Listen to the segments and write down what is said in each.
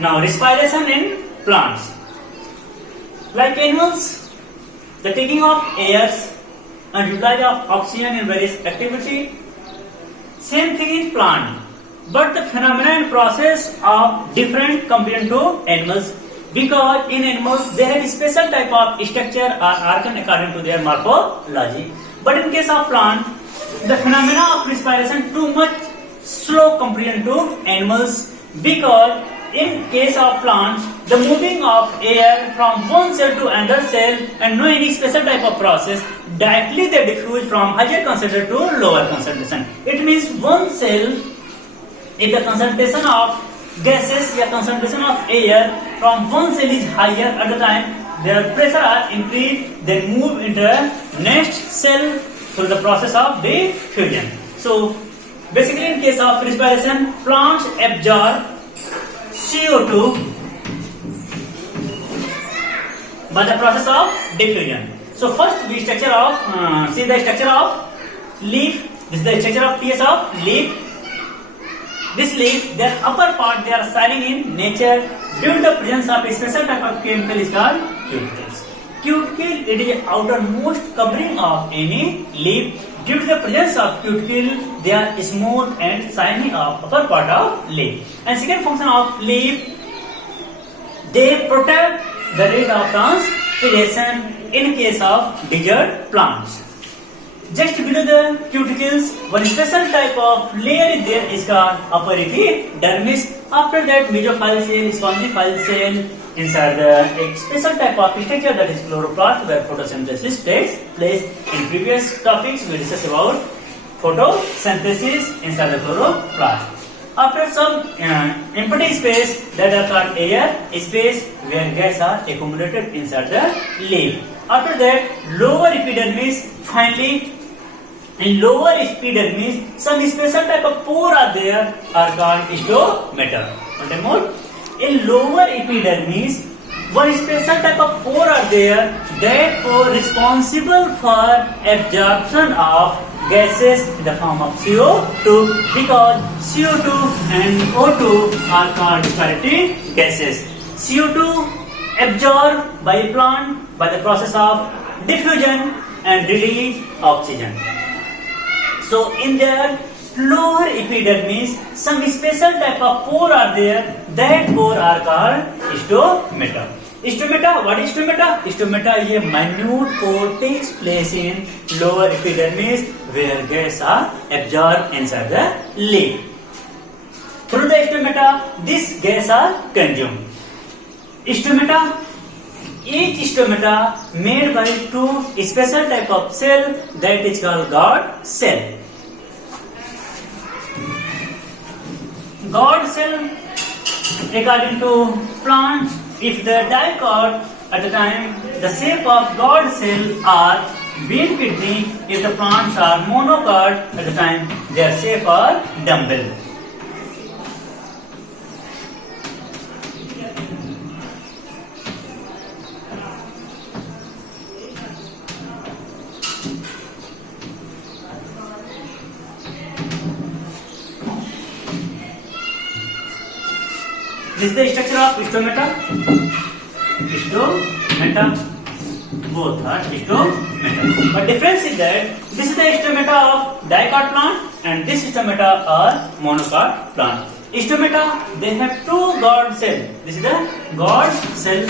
Now respiration in plants. Like animals, the taking of airs and utilization of oxygen in various activity. Same thing in plant, but the phenomena and process are different compared to animals, because in animals they have a special type of structure or organ according to their morphology. But in case of plant, the phenomena of respiration too much slow compared to animals, because in case of plants, the moving of air from one cell to another cell and no any special type of process, directly they diffuse from higher concentration to lower concentration. It means one cell, if the concentration of gases or concentration of air from one cell is higher, at the time their pressure are increased, they move into the next cell through the process of diffusion. So basically in case of respiration, plants absorb CO2 by the process of diffusion. So first we see the structure of leaf. This is the structure of PS of leaf. This leaf, their upper part, they are silent in nature due to the presence of a special type of chemical is called cuticles. Cuticle, it is the outermost covering of any leaf. Due to the presence of cuticle, they are smooth and shiny of upper part of leaf. And second function of leaf, they protect the rate of transpiration in case of desert plants. Just below the cuticles, one special type of layer is there is called upper epidermis. After that, mesophyll cell, spongiphyll cell, inside a special type of structure that is chloroplast, where photosynthesis takes place. In previous topics, we discussed about photosynthesis inside the chloroplast. After some empty space that are called air space, where gas are accumulated inside the leaf. After that, lower epidermis. Finally, in lower epidermis, some special type of pore are there, are called stomata. One more. In lower epidermis, one special type of pore are there, that pore responsible for absorption of gases in the form of CO2, because CO2 and O2 are called respiratory gases. CO2 absorbed by a plant by the process of diffusion and release oxygen. So in their lower epidermis, some special type of pore are there, that pore are called stomata. Stomata, what is stomata? Stomata is a minute pore takes place in lower epidermis, where gas are absorbed inside the leaf. Through the stomata, this gas are consumed. Stomata, each stomata made by two special type of cell, that is called guard cell. Guard cell, according to plants, if the dicot at the time, the shape of guard cell are bean kidney. If the plants are monocot, at the time their shape are dumbbell. This is the structure of stomata. Stomata, both are stomata. But difference is that this is the stomata of dicot plant and this stomata are monocot plant. Stomata, they have two guard cell. This is the guard cell.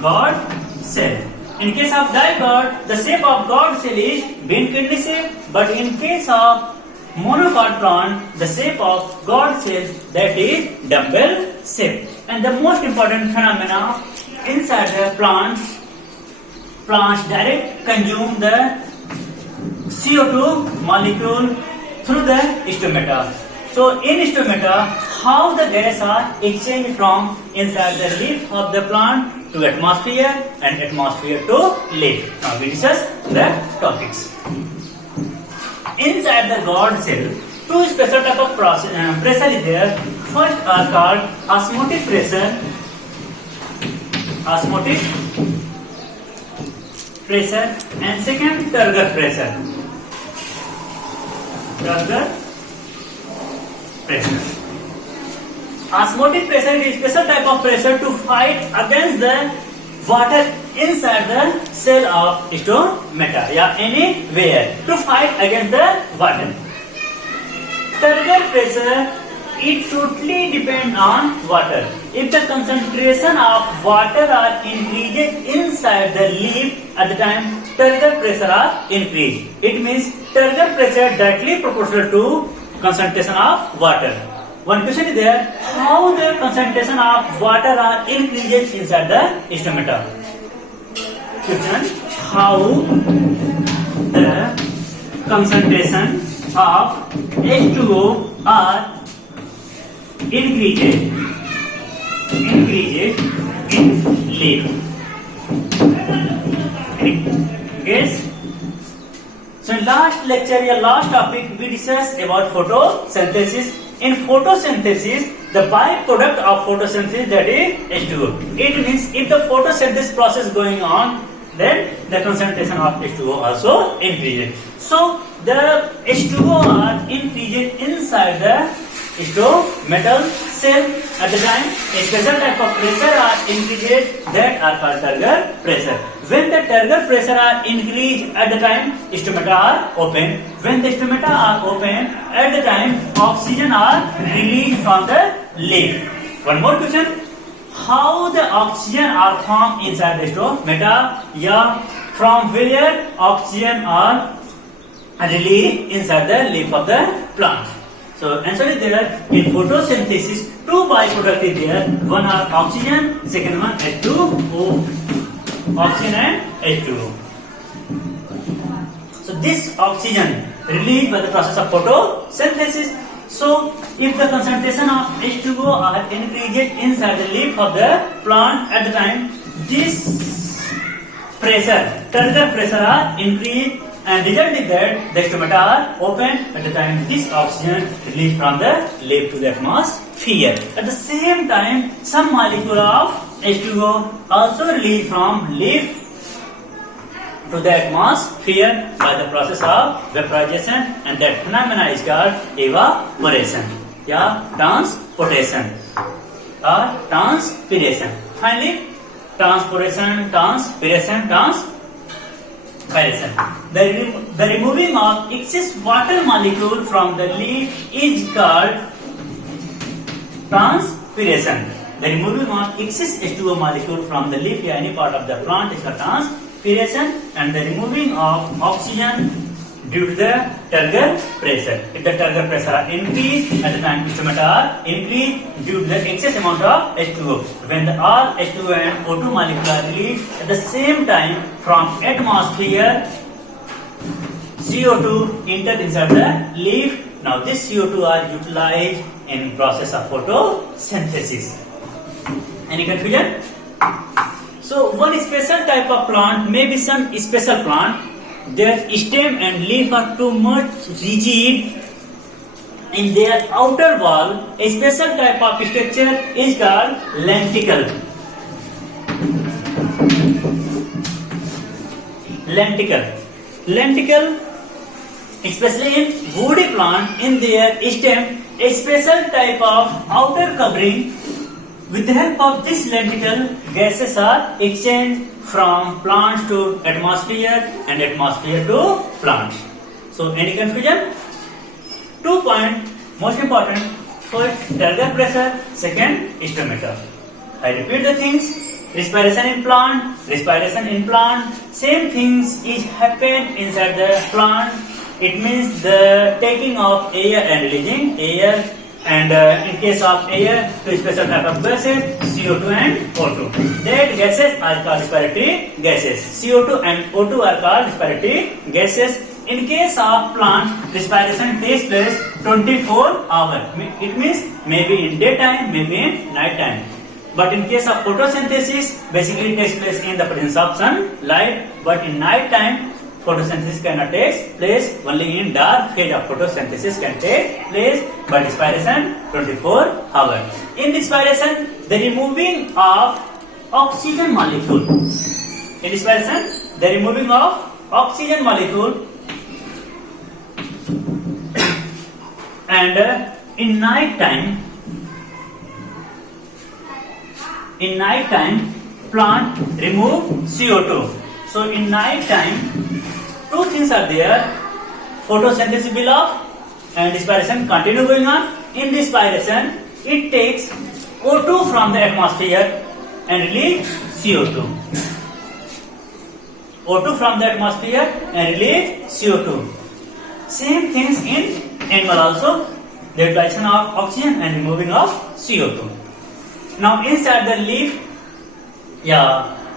Guard cell. In case of dicot, the shape of guard cell is bean kidney shape, but in case of monocot plant, the shape of guard cell, that is dumbbell shape. And the most important phenomena inside the plants direct consume the CO2 molecule through the stomata. So in stomata, how the gas are exchanged from inside the leaf of the plant to atmosphere and atmosphere to leaf. Now we discuss the topics. Inside the guard cell, two special type of pressure is there. First are called osmotic pressure. Osmotic pressure, and second Turgor pressure. Turgor pressure. Osmotic pressure is a special type of pressure to fight against the water inside the cell of stomata, yeah, anywhere to fight against the water. Turgor pressure, it totally depends on water. If the concentration of water are increased inside the leaf at the time, turgor pressure are increased. It means turgor pressure directly proportional to concentration of water. One question is there, how the concentration of water are increased inside the stomata? Question, how the concentration of H2O are increased in leaf. Yes. So in last lecture, your last topic, we discussed about photosynthesis. In photosynthesis, the byproduct of photosynthesis, that is H2O. It means if the photosynthesis process going on, then the concentration of H2O also increases. So the H2O are increased inside the metal cell at the time. A special type of pressure are increased that are called turgor pressure. When the turgor pressure are increased at the time, stomata are open. When the stomata are open, at the time oxygen are released from the leaf. One more question. How the oxygen are formed inside the stomata? Yeah, from where oxygen are released inside the leaf of the plant? So answer is there. In photosynthesis, two byproduct is there. One are oxygen, second one H2O. Oxygen and H2O. So this oxygen released by the process of photosynthesis. So if the concentration of H2O are increased inside the leaf of the plant at the time, this pressure, turgor pressure are increased, and result is that the stomata are open at the time this oxygen released from the leaf to the atmosphere. At the same time, some molecule of H2O also released from leaf to the atmosphere by the process of vaporization, and that phenomena is called evaporation, yeah, transportation or transpiration. Finally, transpiration. The removing of excess water molecule from the leaf is called transpiration. The removing of excess H2O molecule from the leaf or any part of the plant is called transpiration, and the removing of oxygen due to the turgor pressure. If the turgor pressure are increased at the time, stomata are increased due to the excess amount of H2O. When the all H2O and O2 molecule are released at the same time from atmosphere, CO2 enter inside the leaf. Now this CO2 are utilized in process of photosynthesis. Any confusion? So one special type of plant, maybe some special plant, their stem and leaf are too much rigid in their outer wall. A special type of structure is called lenticle. Lenticle, especially in woody plant, in their stem, a special type of outer covering. With the help of this lenticle, gases are exchanged from plants to atmosphere and atmosphere to plants. So any confusion? 2 points, most important. First, turgor pressure. Second, stomata. I repeat the things. Respiration in plant. Same things is happen inside the plant. It means the taking of air and releasing air. And in case of air, two special type of gases, CO2 and O2. That gases are called respiratory gases. CO2 and O2 are called respiratory gases. In case of plant, respiration takes place 24 hours. It means maybe in daytime, maybe in night time. But in case of photosynthesis, basically it takes place in the presence of sunlight. But in night time, photosynthesis cannot take place. Only in dark phase of photosynthesis can take place. But respiration 24 hours. In respiration, the removing of oxygen molecule. In respiration, the removing of oxygen molecule. And in night time, in night time, plant remove CO2. So in night time, two things are there. Photosynthesis will off and respiration continue going on. In respiration, it takes O2 from the atmosphere and release CO2. O2 from the atmosphere and release CO2. Same things in animal also. The utilization of oxygen and removing of CO2. Now inside the leaf,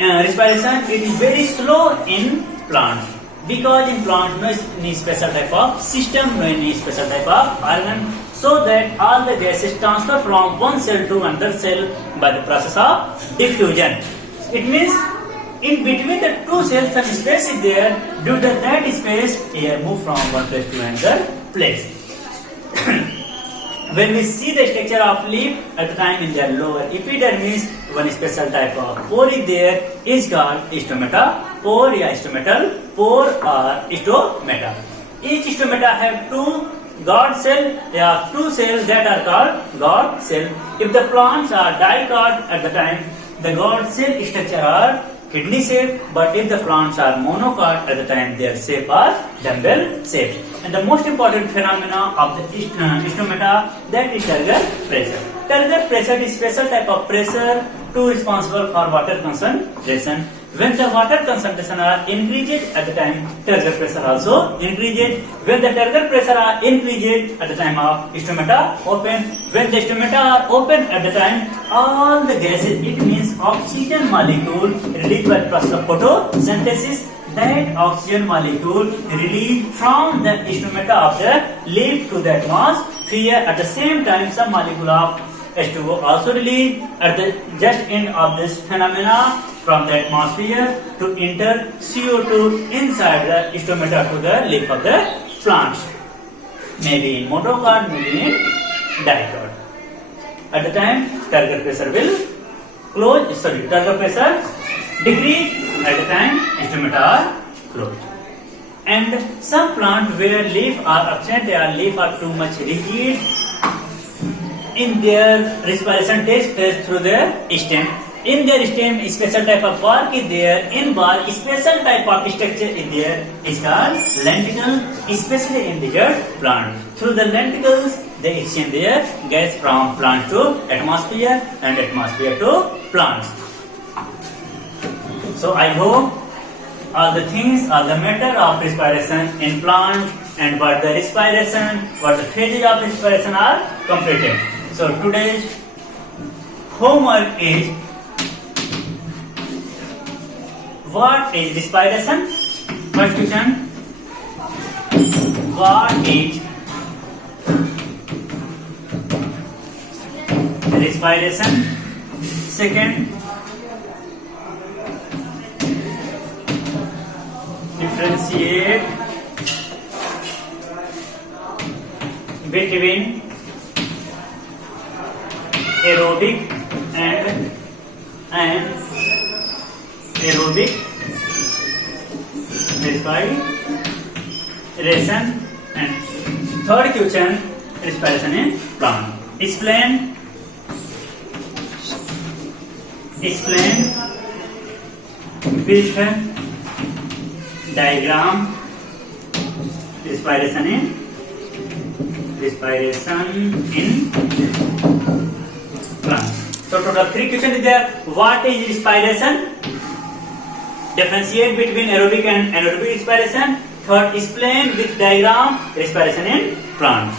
respiration, it is very slow in plants. Because in plant no any special type of system, no any special type of organ, so that all the gases transfer from one cell to another cell by the process of diffusion. It means in between the two cells some space is there. Due to that space, air move from one place to another place. When we see the structure of leaf at the time in the lower epidermis, one special type of pore is there, is called stomata pore or stomatal pore or stomata. Each stomata have two guard cell, there are two cells that are called guard cell. If the plants are dicot at the time, the guard cell structure are kidney shape, but if the plants are monocot at the time, their shape are dumbbell shape. And the most important phenomena of the stomata, that is turgor pressure. Turgor pressure is special type of pressure to responsible for water concentration. When the water concentration are increased at the time, turgor pressure also increases. When the turgor pressure are increased at the time of stomata open, when the stomata are open at the time, all the gases, it means oxygen molecule released by the process of photosynthesis, that oxygen molecule released from the stomata of the leaf to the atmosphere. At the same time, some molecule of H2O also released at the just end of this phenomena from the atmosphere to enter CO2 inside the stomata to the leaf of the plants. Maybe in monocot, maybe in dicot. At the time, turgor pressure will turgor pressure decrease. At the time, stomata are closed. And some plant where leaf are absent, their leaf are too much rigid, in their respiration takes place through their stem. In their stem, special type of bark is there. In bark, special type of structure is there. Is called lenticle, especially in desert plant. Through the lenticles, they exchange their gas from plant to atmosphere and atmosphere to plants. So I hope all the things, all the matter of respiration in plant and what the respiration, what the phases of respiration are completed. So today's homework is, what is respiration? First question, what is respiration? Second, differentiate between aerobic and aerobic respiration. And third question, respiration in plant. Explain with diagram respiration in plants. So total 3 questions is there. What is respiration? Differentiate between aerobic and anaerobic respiration. Third, explain with diagram respiration in plants.